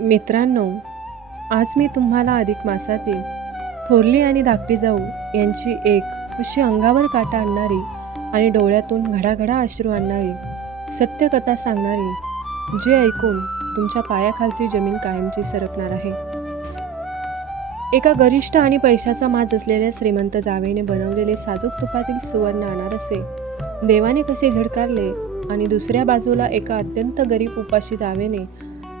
मित्रांनो, आज मी तुम्हाला अधिक मासातील थोरली आणि धाकटी जाऊ यांची एक अशी अंगावर काटा आणणारी आणि डोळ्यातून घडाघडा अश्रू आणणारी सत्यकथा सांगणारी, जे ऐकून तुमच्या पायाखालची जमीन कायमची सरकणार आहे. एका गरिष्ठ आणि पैशाचा माज असलेल्या श्रीमंत जावेने बनवलेले साजूक तुपातील सुवर्ण अनारसे देवाने कसे झिडकारले, आणि दुसऱ्या बाजूला एका अत्यंत गरीब उपाशी जावेने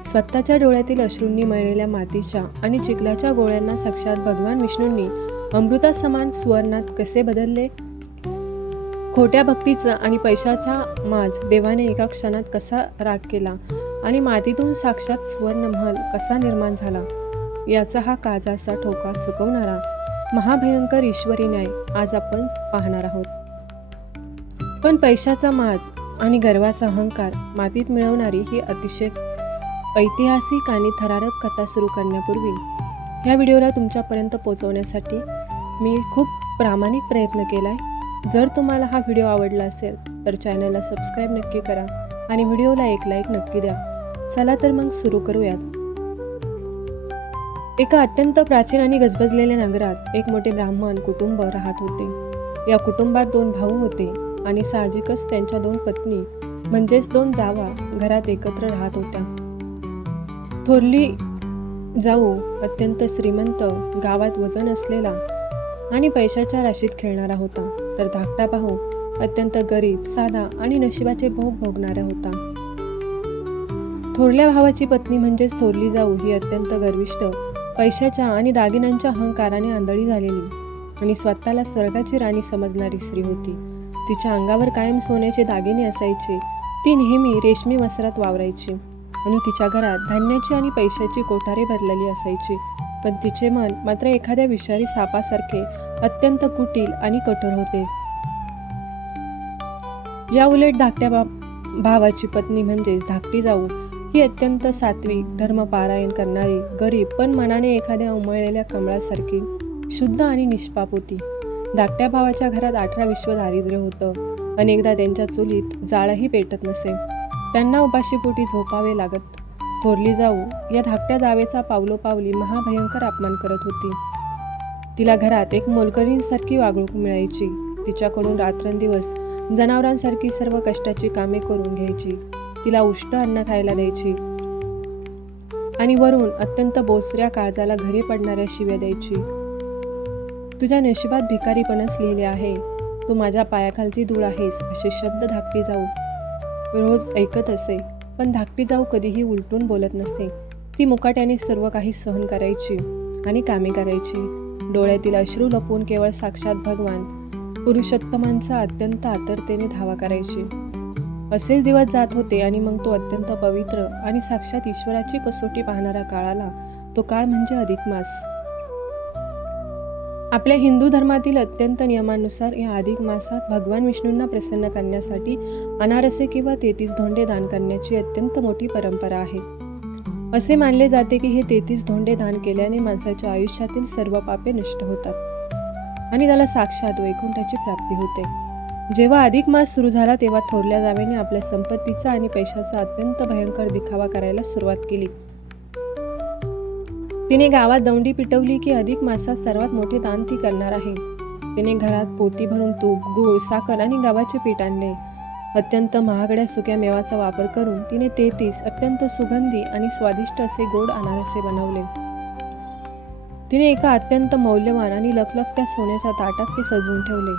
स्वतःच्या डोळ्यातील अश्रूंनी मळलेल्या मातीच्या आणि चिखलाच्या गोळ्यांना साक्षात भगवान विष्णूंनी अमृतासमान सुवर्णात कसे बदलले. खोट्या भक्तीचा आणि पैशाचा माज देवाने एका क्षणात कसा राग केला आणि मातीतून साक्षात सुवर्ण महल कसा निर्माण झाला, याचा हा काळजाचा ठोका चुकवणारा महाभयंकर ईश्वरी न्याय आज आपण पाहणार आहोत. पण पैशाचा माज आणि गर्वाचा अहंकार मातीत मिळवणारी ही अतिशय ऐतिहासिक आणि थरारक कथा सुरू करण्यापूर्वी ह्या व्हिडिओला तुमच्यापर्यंत पोहोचवण्यासाठी मी खूप प्रामाणिक प्रयत्न केला आहे. जर तुम्हाला हा व्हिडिओ आवडला असेल तर चॅनलला सबस्क्राईब नक्की करा आणि व्हिडिओला एक लाईक नक्की द्या. चला तर मग सुरू करूयात. एका अत्यंत प्राचीन आणि गजबजलेल्या नगरात एक मोठे ब्राह्मण कुटुंब राहत होते. या कुटुंबात 2 भाऊ होते आणि साहजिकच त्यांच्या 2 पत्नी म्हणजेच 2 जावा घरात एकत्र राहत होत्या. थोरली जाऊ अत्यंत श्रीमंत, गावात वजन असलेला आणि पैशाच्या राशीत खेळणारा होता, तर धाकटा भाऊ अत्यंत गरीब, साधा आणि नशिबाचे भोग भोगणारा होता. थोरल्या भावाची पत्नी म्हणजेच थोरली जाऊ ही अत्यंत गर्विष्ठ, पैशाच्या आणि दागिन्यांच्या अहंकाराने आंधळी झालेली आणि स्वतःला स्वर्गाची राणी समजणारी स्त्री होती. तिच्या अंगावर कायम सोन्याचे दागिने असायचे. ती नेहमी रेशमी वस्त्रात वावरायची आणि तिच्या घरात धान्याची आणि पैशाची कोठारे भरलेली असायची. पण तिचे मन मात्र एखाद्या विषारी सापासारखे अत्यंत कुटील आणि कठोर होते. या उलट धाकट्या भावाची पत्नी म्हणजेच धाकटी जाऊ ही अत्यंत सात्विक, धर्मपारायण करणारी, गरीब पण मनाने एखाद्या उमळलेल्या कमळासारखी शुद्ध आणि निष्पाप होती. धाकट्या भावाच्या घरात 18 विश्व दारिद्र्य होतं. अनेकदा त्यांच्या चुलीत जाळही पेटत नसे. त्यांना उपाशीपोटी झोपावे लागत. थोरली जाऊ या धाकट्या जावेचा पावलोपावली महाभयंकर अपमान करत होती. तिला घरात एक मोलकरीणसारखी वागणूक मिळायची. तिच्याकडून रात्रंदिवस जनावरांसारखी सर्व कष्टाची कामे करून घ्यायची. तिला उष्ट अन्न खायला द्यायची आणि वरून अत्यंत बोचऱ्या काळजाला घरी पडणाऱ्या शिव्या द्यायची. तुझ्या नशिबात भिकारीपणच लिहिले आहे, तू माझ्या पायाखालची धूळ आहेस, असे शब्द धाकटी जाऊ रोज ऐकत असे. पण धाकटी जाऊ कधीही उलटून बोलत नसे. ती मुकाट्याने सर्व काही सहन करायची आणि कामे करायची. डोळ्यातील अश्रू लपवून केवळ साक्षात भगवान पुरुषोत्तमांचा अत्यंत आतुरतेने धावा करायची. असेच दिवस जात होते आणि मग तो अत्यंत पवित्र आणि साक्षात ईश्वराची कसोटी पाहणारा काळ आला. तो काळ म्हणजे अधिक मास. आपल्या हिंदू धर्मातील अत्यंत नियमानुसार या अधिक मासात भगवान विष्णूंना प्रसन्न करण्यासाठी अनारसे किंवा 33 धोंडे दान करण्याची अत्यंत मोठी परंपरा आहे. असे मानले जाते की हे 33 धोंडे दान केल्याने माणसाच्या आयुष्यातील सर्व पापे नष्ट होतात आणि त्याला साक्षात वैकुंठाची प्राप्ती होते. जेव्हा अधिक मास सुरू झाला तेव्हा थोरल्या जावेने आपल्या संपत्तीचा आणि पैशाचा अत्यंत भयंकर दिखावा करायला सुरुवात केली. तिने गावात दौंडी पिटवली की अधिक मासात सर्वात मोठे दान ती करणार आहे. तिने घरात पोती भरून तूप, गूळ, साखर आणि गव्हाचे पीठ आणले. अत्यंत महागड्या सुक्या मेवाचा वापर करून तिने 33 अत्यंत सुगंधी आणि स्वादिष्ट असे गोड अनारसे बनवले. तिने एका अत्यंत मौल्यवान आणि लखलखत्या सोन्याच्या ताटात ते सजवून ठेवले.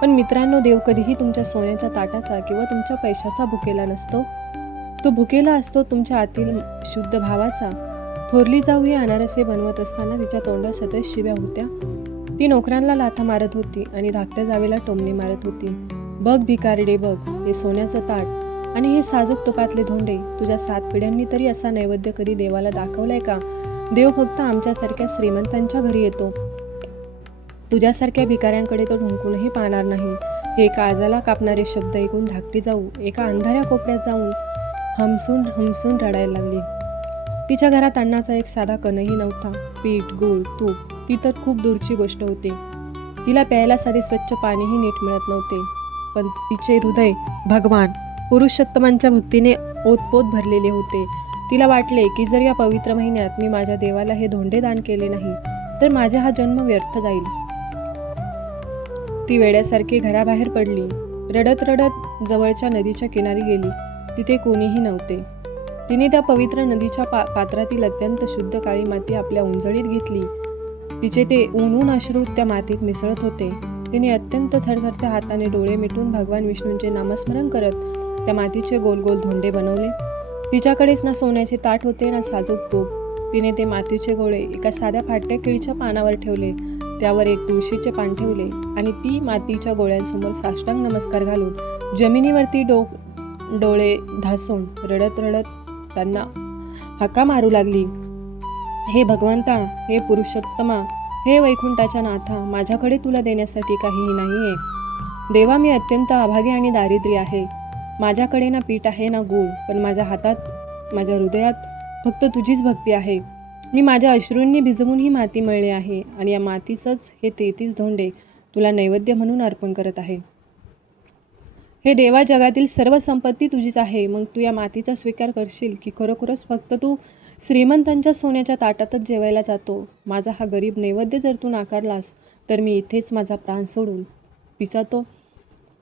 पण मित्रांनो, देव कधीही तुमच्या सोन्याच्या ताटाचा किंवा तुमच्या पैशाचा भुकेला नसतो. तो भुकेला असतो तुमच्या आतील शुद्ध भावाचा. थोरली जाऊ ही अनारसे बनवत असताना तिच्या तोंडात सतत शिव्या होत्या. ती नोकरांना लाथा मारत होती आणि धाकट्या जावेला टोमणे मारत होती. बघ भिकारडे बघ, हे सोन्याचं ताट आणि हे साजूक तुपातले धोंडे, तुझ्या 7 पिढ्यांनी तरी असा नैवेद्य कधी देवाला दाखवलाय का? देव फक्त आमच्यासारख्या श्रीमंतांच्या घरी येतो, तुझ्यासारख्या भिकाऱ्यांकडे तो ढुंकूनही पाहणार नाही. हे काळजाला कापणारे शब्द ऐकून धाकटी जाऊ एका अंधाऱ्या कोपऱ्यात जाऊन हमसून रडायला लागली. तिच्या घरात अन्नाचा एक साधा कणही नव्हता. पीठ, गूळ, तूप ती तर खूप दूरची गोष्ट होती. तिला प्यायला साधे स्वच्छ पाणीही नीट मिळत नव्हते. पण तिचे हृदय भगवान पुरुषोत्तमांच्या भक्तीने ओतपोत भरलेले होते तिला वाटले की जर या पवित्र महिन्यात मी माझ्या देवाला हे धोंडे दान केले नाही तर माझा हा जन्म व्यर्थ जाईल. ती वेड्यासारखी घराबाहेर पडली. रडत रडत जवळच्या नदीच्या किनारी गेली. तिथे कोणीही नव्हते. तिने त्या पवित्र नदीच्या पात्रातील अत्यंत शुद्ध काळी माती आपल्या उंजळीत घेतली. तिचे ते ऊन अश्रू त्या मातीत मिसळत होते. तिने अत्यंत थरथरत्या हाताने डोळे मिटून भगवान विष्णूंचे नामस्मरण करत त्या मातीचे गोल गोल धोंडे बनवले. तिच्याकडेच ना सोन्याचे ताट होते ना साजूक तूप. तिने ते मातीचे गोळे एका साध्या फाटक्या केळीच्या पानावर ठेवले. त्यावर एक तुळशीचे पान ठेवले आणि ती मातीच्या गोळ्यांसमोर साष्टांग नमस्कार घालून जमिनीवरती डोळे धासून रडत रडत त्यांना हाका मारू लागली. हे भगवंता, हे पुरुषोत्तमा, हे वैकुंठाच्या नाथा, माझ्याकडे तुला देण्यासाठी काहीही नाही आहे. देवा, मी अत्यंत अभागी आणि दारिद्र्य आहे. माझ्याकडे ना पीठ आहे ना गूळ, पण माझ्या हातात, माझ्या हृदयात फक्त तुझीच भक्ती आहे. मी माझ्या अश्रूंनी भिजवून ही माती मळली आहे आणि या मातीचंच हे 33 धोंडे तुला नैवेद्य म्हणून अर्पण करत आहे. हे देवा, जगातील सर्व संपत्ती तुझीच आहे. मग तू या मातीचा स्वीकार करशील की खरोखरच फक्त तू श्रीमंतांच्या सोन्याच्या ताटातच जेवायला जातो? माझा हा गरीब नैवेद्य जर तू नाकारलास तर मी इथेच माझा प्राण सोडून. तिचा तो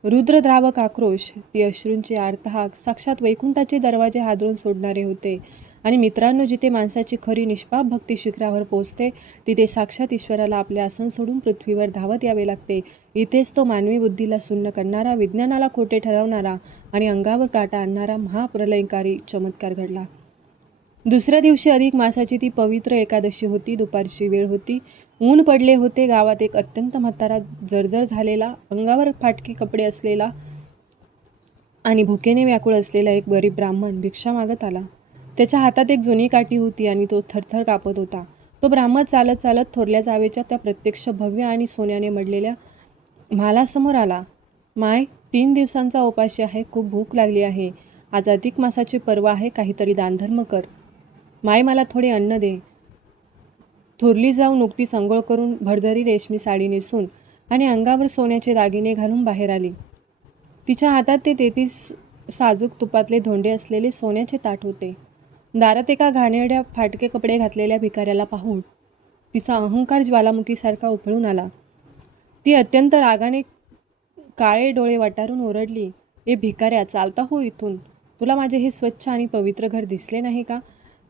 रुद्रद्रावक आक्रोश, ती अश्रूंची आर्तहाक साक्षात वैकुंठाचे दरवाजे हादरून सोडणारे होते. आणि मित्रांनो, जिथे माणसाची खरी निष्पाप भक्ती शिखरावर पोचते तिथे साक्षात ईश्वराला आपले आसन सोडून पृथ्वीवर धावत यावे लागते. इथेच तो मानवी बुद्धीला शून्य करणारा, विज्ञानाला खोटे ठरवणारा आणि अंगावर काटा आणणारा महाप्रलयकारी चमत्कार घडला. दुसऱ्या दिवशी अधिक मासाची ती पवित्र एकादशी होती. दुपारची वेळ होती. ऊन पडले होते. गावात एक अत्यंत म्हातारा, जर्जर झालेला, अंगावर फाटकी कपडे असलेला आणि भुकेने व्याकुळ असलेला एक गरीब ब्राह्मण भिक्षा मागत आला. त्याच्या हातात एक जुनी काठी होती आणि तो थरथर कापत होता. तो ब्राह्मण चालत चालत थोरल्या जावेच्या त्या प्रत्यक्ष भव्य आणि सोन्याने मढलेल्या महालासमोर आला. माय, 3 दिवसांचा उपाशी आहे. खूप भूक लागली आहे. आज अधिक मासाची पर्व आहे. काहीतरी दानधर्म कर. माय, मला थोडे अन्न दे. थोरली जाऊ नुकतीच अंघोळ करून भरजरी रेशमी साडी नेसून आणि अंगावर सोन्याचे दागिने घालून बाहेर आली. तिच्या हातात ते 33 साजूक तुपातले धोंडे असलेले सोन्याचे ताट होते. दारात एका घाणेरड्या फाटके कपडे घातलेल्या भिकाऱ्याला पाहून तिचा अहंकार ज्वालामुखीसारखा उफळून आला. ती अत्यंत रागाने काळे डोळे वटारून ओरडली, ए भिकाऱ्या, चालता हो इथून. तुला माझे हे स्वच्छ आणि पवित्र घर दिसले नाही का?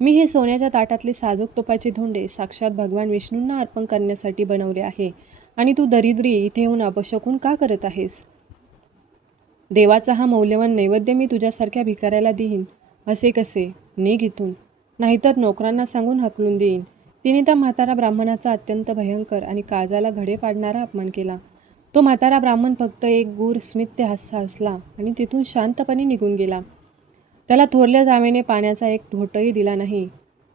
मी हे सोन्याच्या ताटातले साजूक तुपाचे धोंडे साक्षात भगवान विष्णूंना अर्पण करण्यासाठी बनवले आहे आणि तू दरिद्री इथे येऊन अपशकुन का करत आहेस? देवाचा हा मौल्यवान नैवेद्य मी तुझ्यासारख्या भिकाऱ्याला देईन असे कसे? निघ इथून, नाहीतर नोकरांना सांगून हकलून देईन. तिने त्या म्हातारा ब्राह्मणाचा अत्यंत भयंकर आणि काळजाला घडे पाडणारा अपमान केला. तो म्हातारा ब्राह्मण फक्त एक गूढ स्मित हसला आणि तिथून शांतपणे निघून गेला. त्याला थोरल्या जावेने पाण्याचा एक घोटही दिला नाही.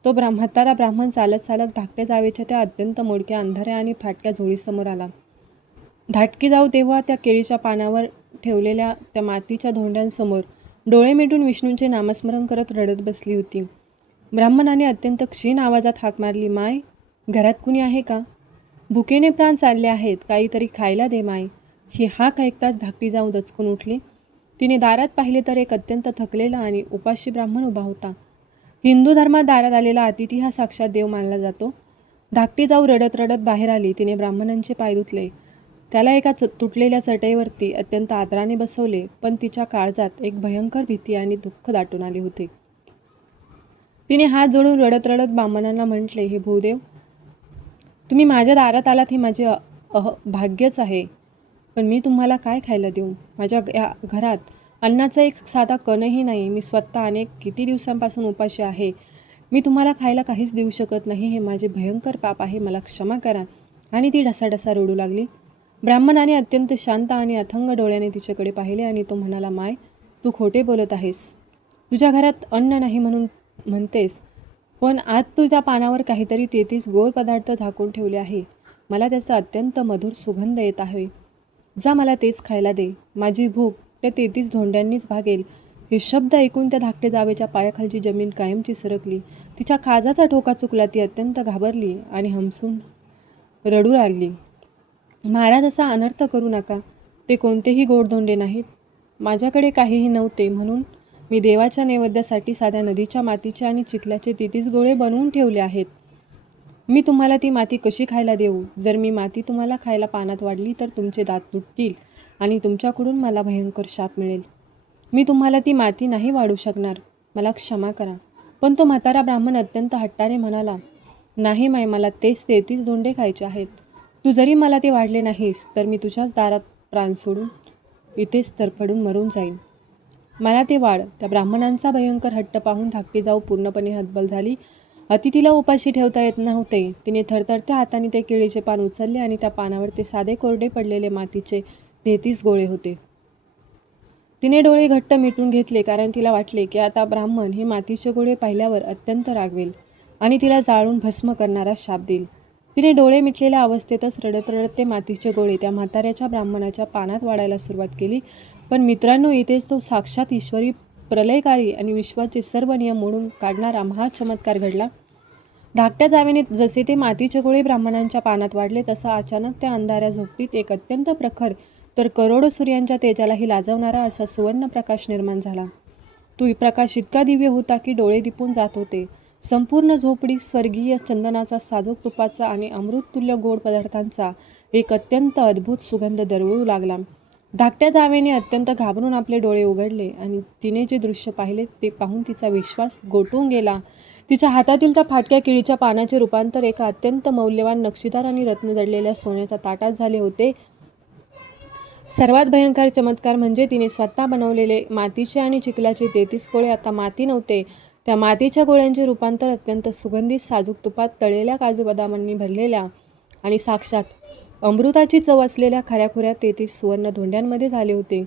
तो म्हातारा ब्राह्मण चालत चालत धाकट्या जावेच्या त्या अत्यंत मोडक्या, अंधाऱ्या आणि फाटक्या झोळीसमोर आला. धाटकी जाऊ तेव्हा त्या केळीच्या पानावर ठेवलेल्या त्या मातीच्या धोंड्यांसमोर डोळे मिटून विष्णूंचे नामस्मरण करत रडत बसली होती. ब्राह्मणाने अत्यंत क्षीण आवाजात हाक मारली, माय, घरात कुणी आहे का? भुकेने प्राण चालले आहेत. काहीतरी खायला दे माय. ही हाक ऐकताच धाकटी जाऊ दचकून उठली. तिने दारात पाहिले तर एक अत्यंत थकलेला आणि उपाशी ब्राह्मण उभा होता. हिंदू धर्मात दारात आलेला अतिथी हा साक्षात देव मानला जातो. धाकटी जाऊ रडत रडत बाहेर आली. तिने ब्राह्मणांचे पाय धुतले. त्याला एका तुटलेल्या चटईवरती अत्यंत आदराने बसवले, पण तिच्या काळजात एक भयंकर भीती आणि दुःख दाटून आले होते. तिने हात जोडून रडत रडत ब्राह्मणांना म्हटले, हे भूदेव, तुम्ही माझ्या दारात आलात हे माझे भाग्यच आहे. पण मी तुम्हाला काय खायला देऊ? माझ्या या घरात अन्नाचा एक साधा कणही नाही. मी स्वतः किती दिवसांपासून उपाशी आहे. मी तुम्हाला खायला काहीच देऊ शकत नाही. हे माझे भयंकर पाप आहे. मला क्षमा करा. आणि ती ढसाढसा रडू लागली. ब्राह्मणाने अत्यंत शांत आणि अथंग डोळ्याने तिच्याकडे पाहिले आणि तो म्हणाला, माय, तू खोटे बोलत आहेस. तुझ्या घरात अन्न नाही म्हणून म्हणतेस, पण आज तू त्या पानावर काहीतरी 33 गोड पदार्थ झाकून ठेवले आहे. मला त्याचा अत्यंत मधुर सुगंध येत आहे. जा, मला तेच खायला दे. माझी भूक त्या 33 धोंड्यांनीच भागेल. हे शब्द ऐकून त्या धाकटे जावेच्या पायाखालची जमीन कायमची सरकली. तिच्या काळजाचा ठोका चुकला. ती अत्यंत घाबरली आणि हमसून रडू लागली. महाराज, असा अनर्थ करू नका. ते कोणतेही गोडधोंडे नाहीत. माझ्याकडे काहीही नव्हते म्हणून मी देवाच्या नैवेद्यासाठी साध्या नदीच्या मातीचे आणि चिखलाचे 33 गोळे बनवून ठेवले आहेत. मी तुम्हाला ती माती कशी खायला देऊ? जर मी माती तुम्हाला खायला पानात वाढली तर तुमचे दात तुटतील आणि तुमच्याकडून मला भयंकर शाप मिळेल. मी तुम्हाला ती माती नाही वाढू शकणार. मला क्षमा करा. पण तो म्हातारा ब्राह्मण अत्यंत हट्टाने म्हणाला, नाही माय, मला तेच 33 धोंडे खायचे आहेत. तू जरी मला ते वाढले नाहीस तर मी तुझ्याच दारात प्राण सोडून इथेच तरफडून मरून जाईन. मला ते वाढ. त्या ब्राह्मणांचा भयंकर हट्ट पाहून धाकटी जाऊ पूर्णपणे हतबल झाली. अतिथीला उपाशी ठेवता येत नव्हते. तिने थरथरत्या हाताने ते केळीचे पान उचलले आणि त्या पानावर ते साधे कोरडे पडलेले मातीचे 33 गोळे होते. तिने डोळे घट्ट मिटून घेतले, कारण तिला वाटले की आता ब्राह्मण हे मातीचे गोळे पाहिल्यावर अत्यंत रागवेल आणि तिला जाळून भस्म करणारा शाप देईल. तिने डोळे मिटलेल्या अवस्थेतच रडत रडत ते मातीचे गोळे त्या म्हाताऱ्याच्या ब्राह्मणाच्या पानात वाढायला सुरुवात केली. पण मित्रांनो, इथेच तो साक्षात ईश्वरी प्रलयकारी आणि विश्वाचे सर्व नियम मोडून काढणारा महाचमत्कार घडला. धाकट्या जावेने जसे ते मातीचे गोळे ब्राह्मणांच्या पानात वाढले, तसा अचानक त्या अंधाऱ्या झोपडीत एक अत्यंत प्रखर तर करोडो सूर्यांच्या तेजालाही लाजवणारा असा सुवर्ण प्रकाश निर्माण झाला. तो प्रकाश इतका दिव्य होता की डोळे दिपून जात होते. संपूर्ण झोपडी स्वर्गीय चंदनाचा, साजूक तुपाचा आणि अमृततुल्य गोड पदार्थांचा एक अत्यंत अद्भुत सुगंध दरवळू लागला. धाकट्या जावेने अत्यंत घाबरून आपले डोळे उघडले आणि तिने जे दृश्य पाहिले ते पाहून तिचा विश्वास गोठून गेला. तिच्या हातातील त्या फाटक्या केळीच्या पानाचे रूपांतर एका अत्यंत मौल्यवान, नक्षीदार आणि रत्न जडलेल्या सोन्याच्या ताटात झाले होते. सर्वात भयंकर चमत्कार म्हणजे तिने स्वतः बनवलेले मातीचे आणि चिखलाचे 33 गोळे आता माती नव्हते. त्या मातीच्या गोळ्यांचे रूपांतर अत्यंत सुगंधित, साजूक तुपात तळलेल्या काजू बदामांनी भरलेल्या आणि साक्षात अमृताची चव असलेल्या खऱ्याखुऱ्या 33 सुवर्ण धोंड्यांमध्ये झाले होते.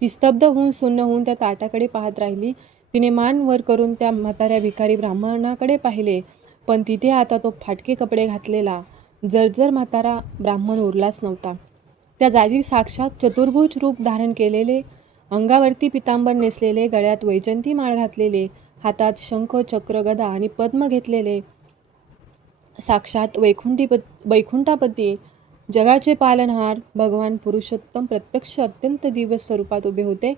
ती स्तब्ध होऊन, सुन्न होऊन त्या ताटाकडे पाहत राहिली. तिने मान वर करून त्या म्हाताऱ्या भिकारी ब्राह्मणाकडे पाहिले, पण तिथे आता तो फाटके कपडे घातलेला जर्जर म्हातारा ब्राह्मण उरलाच नव्हता. त्या जागी साक्षात चतुर्भुज रूप धारण केलेले, अंगावरती पितांबर नेसलेले, गळ्यात वैजंती माळ घातलेले, हातात शंख, चक्र, गदा आणि पद्म घेतलेले साक्षात वैकुंठापती, जगाचे पालनहार भगवान पुरुषोत्तम प्रत्यक्ष अत्यंत दिव्य स्वरूपात उभे होते.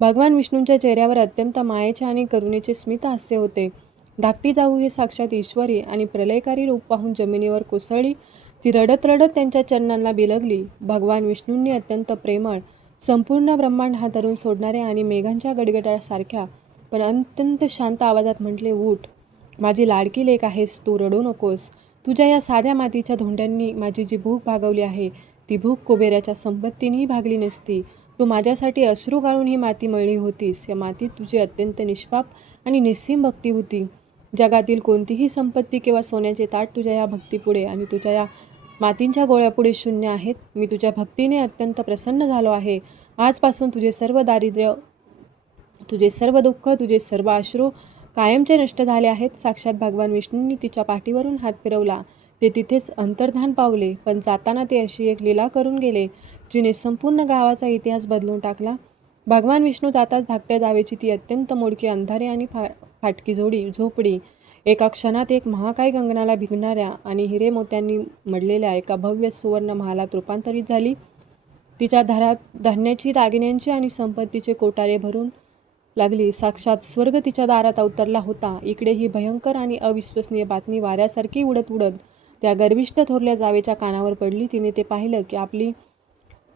भगवान विष्णूंच्या चेहऱ्यावर अत्यंत मायेचे आणि करुणेचे स्मित हास्य होते. धाकटी जाऊ हे साक्षात ईश्वरी आणि प्रलयकारी रूप पाहून जमिनीवर कोसळली. ती रडत रडत त्यांच्या चरणांना बिलगली. भगवान विष्णूंनी अत्यंत प्रेमळ, संपूर्ण ब्रह्मांड हादरून सोडणारे आणि मेघांच्या गडगडासारख्या पण अत्यंत शांत आवाजात म्हटले, उठ, माझी लाडकी लेक आहेस तू, रडू नकोस. तुझ्या या साध्या मातीच्या धोंड्यांनी माझी जी भूक भागवली आहे, ती भूक कुबेराच्या संपत्तीनेही भागली नसती. तू माझ्यासाठी अश्रू गाळून ही माती मळली होतीस. या मातीत तुझी अत्यंत निष्पाप आणि निस्सीम भक्ती होती. जगातील कोणतीही संपत्ती किंवा सोन्याचे ताट तुझ्या या भक्तीपुढे आणि तुझ्या या मातींच्या गोळ्यापुढे शून्य आहेत. मी तुझ्या भक्तीने अत्यंत प्रसन्न झालो आहे. आजपासून तुझे सर्व दारिद्र्य, तुझे सर्व दुःख, तुझे सर्व अश्रू कायमचे नष्ट झाले आहेत. साक्षात भगवान विष्णूंनी तिच्या पाठीवरून हात फिरवला. ते तिथेच अंतर्धान पावले. पण जाताना ते अशी एक लीला करून गेले जिने संपूर्ण गावाचा इतिहास बदलून टाकला. भगवान विष्णू जाताच धाकट्या जावेची ती अत्यंत मोडकी, अंधारी आणि फाटकी झोपडी एका क्षणात एक महाकाय गगनाला भिगणाऱ्या आणि हिरे मोत्यांनी मडलेल्या एका भव्य सुवर्ण महालात रूपांतरित झाली. तिच्या दारात धान्याची, दागिन्यांची आणि संपत्तीचे कोठारे भरून लागली. साक्षात स्वर्ग तिच्या दारात अवतरला होता. इकडे ही भयंकर आणि अविश्वसनीय बातमी वाऱ्यासारखी उडत उडत त्या गर्विष्ठ थोरल्या जावेच्या कानावर पडली. तिने ते पाहिलं की आपली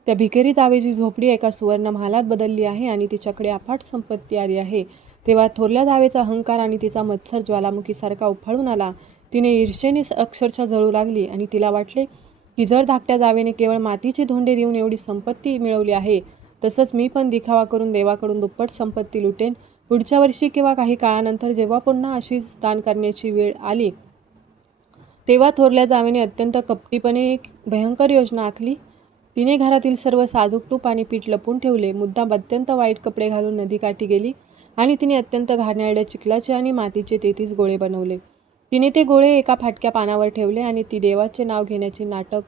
त्या भिकारी जावेची झोपडी एका सुवर्ण महालात बदलली आहे आणि तिच्याकडे अफाट संपत्ती आली आहे. तेव्हा थोरल्या जावेचा अहंकार आणि तिचा मत्सर ज्वालामुखीसारखा उफाळून आला. तिने ईर्षेने अक्षरशः जळू लागली आणि तिला वाटले की जर धाकट्या जावेने केवळ मातीचे धोंडे देऊन एवढी संपत्ती मिळवली आहे, तसंच मी पण दिखावा करून देवाकडून दुप्पट संपत्ती लुटेन. पुढच्या वर्षी किंवा काही काळानंतर जेव्हा पुन्हा अशीच दान करण्याची वेळ आली, तेव्हा थोरल्या जावेने अत्यंत कपटीपणे एक भयंकर योजना आखली. तिने घरातील सर्व साजूक तूप आणि पीठ लपून ठेवले. मुद्दाम अत्यंत वाईट कपडे घालून नदीकाठी गेली आणि तिने अत्यंत घाणेरड्या चिखलाचे आणि मातीचे 33 गोळे बनवले. तिने ते गोळे एका फाटक्या पानावर ठेवले आणि ती देवाचे नाव घेण्याचे नाटक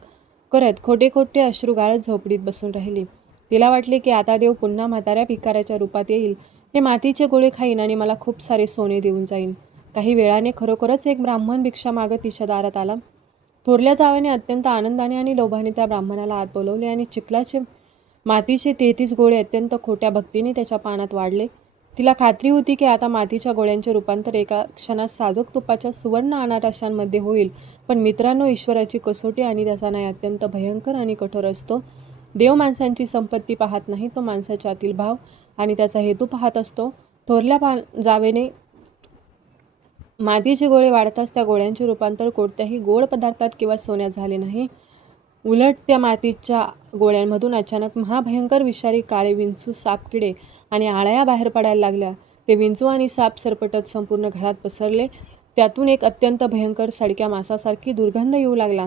करत खोटे खोटे अश्रू गाळत झोपडीत बसून राहिली. तिला वाटले की आता देव पुन्हा म्हाताऱ्या भिकाऱ्याच्या रूपात येईल, हे मातीचे गोळे खाईन आणि मला खूप सारे सोने देऊन जाईन. काही वेळाने खरोखरच एक ब्राह्मण भिक्षा मागत तिच्या दारात आला. थोरल्या जावेने अत्यंत आनंदाने आणि लोभाने त्या ब्राह्मणाला आत बोलवले आणि चिखलाचे, मातीचे 33 गोळे अत्यंत खोट्या भक्तीने त्याच्या पानात वाढले. तिला खात्री होती की आता मातीच्या गोळ्यांचे रूपांतर एका क्षणात साजूक तुपाच्या सुवर्ण अनारशांमध्ये होईल. पण मित्रांनो, ईश्वराची कसोटी आणि त्याचा न्याय अत्यंत भयंकर आणि कठोर असतो. देव माणसांची संपत्ती पाहत नाही, तो माणसाच्या आतील भाव आणि त्याचा हेतू पाहत असतो. थोरल्या जावेने मातीचे गोळे वाढताच त्या गोळ्यांचे रूपांतर कोणत्याही गोड पदार्थात किंवा सोन्यात झाले नाही. उलट त्या मातीच्या गोळ्यांमधून अचानक महाभयंकर विषारी काळे विंचू, सापकिडे आणि आळ्या बाहेर पडायला लागल्या. ते विंचू आणि साप सरपटत संपूर्ण घरात पसरले. त्यातून एक अत्यंत भयंकर सडक्या मांसासारखी दुर्गंध येऊ लागला.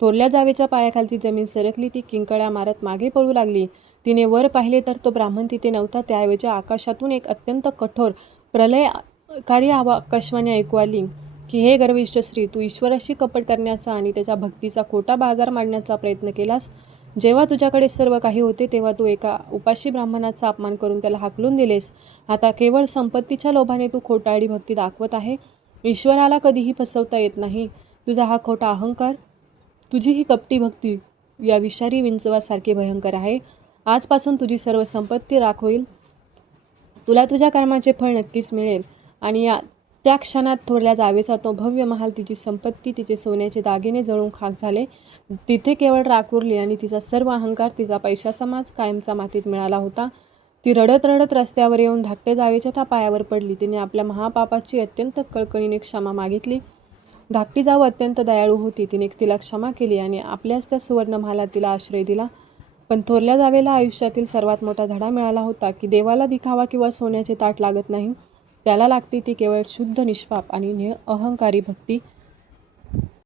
थोरल्या जावेच्या पायाखालची जमीन सरकली. ती किंकाळ्या मारत मागे पळू लागली. तिने वर पाहिले तर तो ब्राह्मण तिथे नव्हता. त्याऐवजी आकाशातून एक अत्यंत कठोर प्रलयकारी आकाशवाणी ऐकू आली की हे गर्विष्ठ स्त्री, तू ईश्वराशी कपट करण्याचा आणि त्याच्या भक्तीचा खोटा बाजार मांडण्याचा प्रयत्न केलास. जेव्हा तुझ्याकडे सर्व काही होते तेव्हा तू एका उपाशी ब्राह्मणाचा अपमान करून त्याला हाकलून दिलेस. आता केवळ संपत्तीच्या लोभाने तू खोटारडी भक्ती दाखवत आहे. ईश्वराला कधीही फसवता येत नाही. तुझा हा खोटा अहंकार, तुझी ही कपटी भक्ती या विषारी विंचवासारखी भयंकर आहे. आजपासून तुझी सर्व संपत्ती राख होईल. तुला तुझ्या कर्माचे फळ नक्कीच मिळेल. आणि त्या क्षणात थोरल्या जावेचा तो भव्य महाल, तिची संपत्ती, तिचे सोन्याचे दागिने जळून खाक झाले. तिथे केवळ राख उरली आणि तिचा सर्व अहंकार, तिचा पैशाचा माज कायमचा मातीत मिळाला होता. ती रडत रडत रस्त्यावर येऊन धाकटे जावेच्या त्या पायावर पडली. तिने आपल्या महापापाची अत्यंत कळकळीने क्षमा मागितली. धाकटी जाऊ अत्यंत दयाळू होती. तिने तिला क्षमा केली आणि आपल्याच त्या सुवर्ण महालात तिला आश्रय दिला. पण थोरल्या जावेला आयुष्यातील सर्वात मोठा धडा मिळाला होता की देवाला दिखावा किंवा सोन्याचे ताट लागत नाही. त्याला लागते ती केवळ शुद्ध, निष्पाप आणि अहंकारी भक्ती.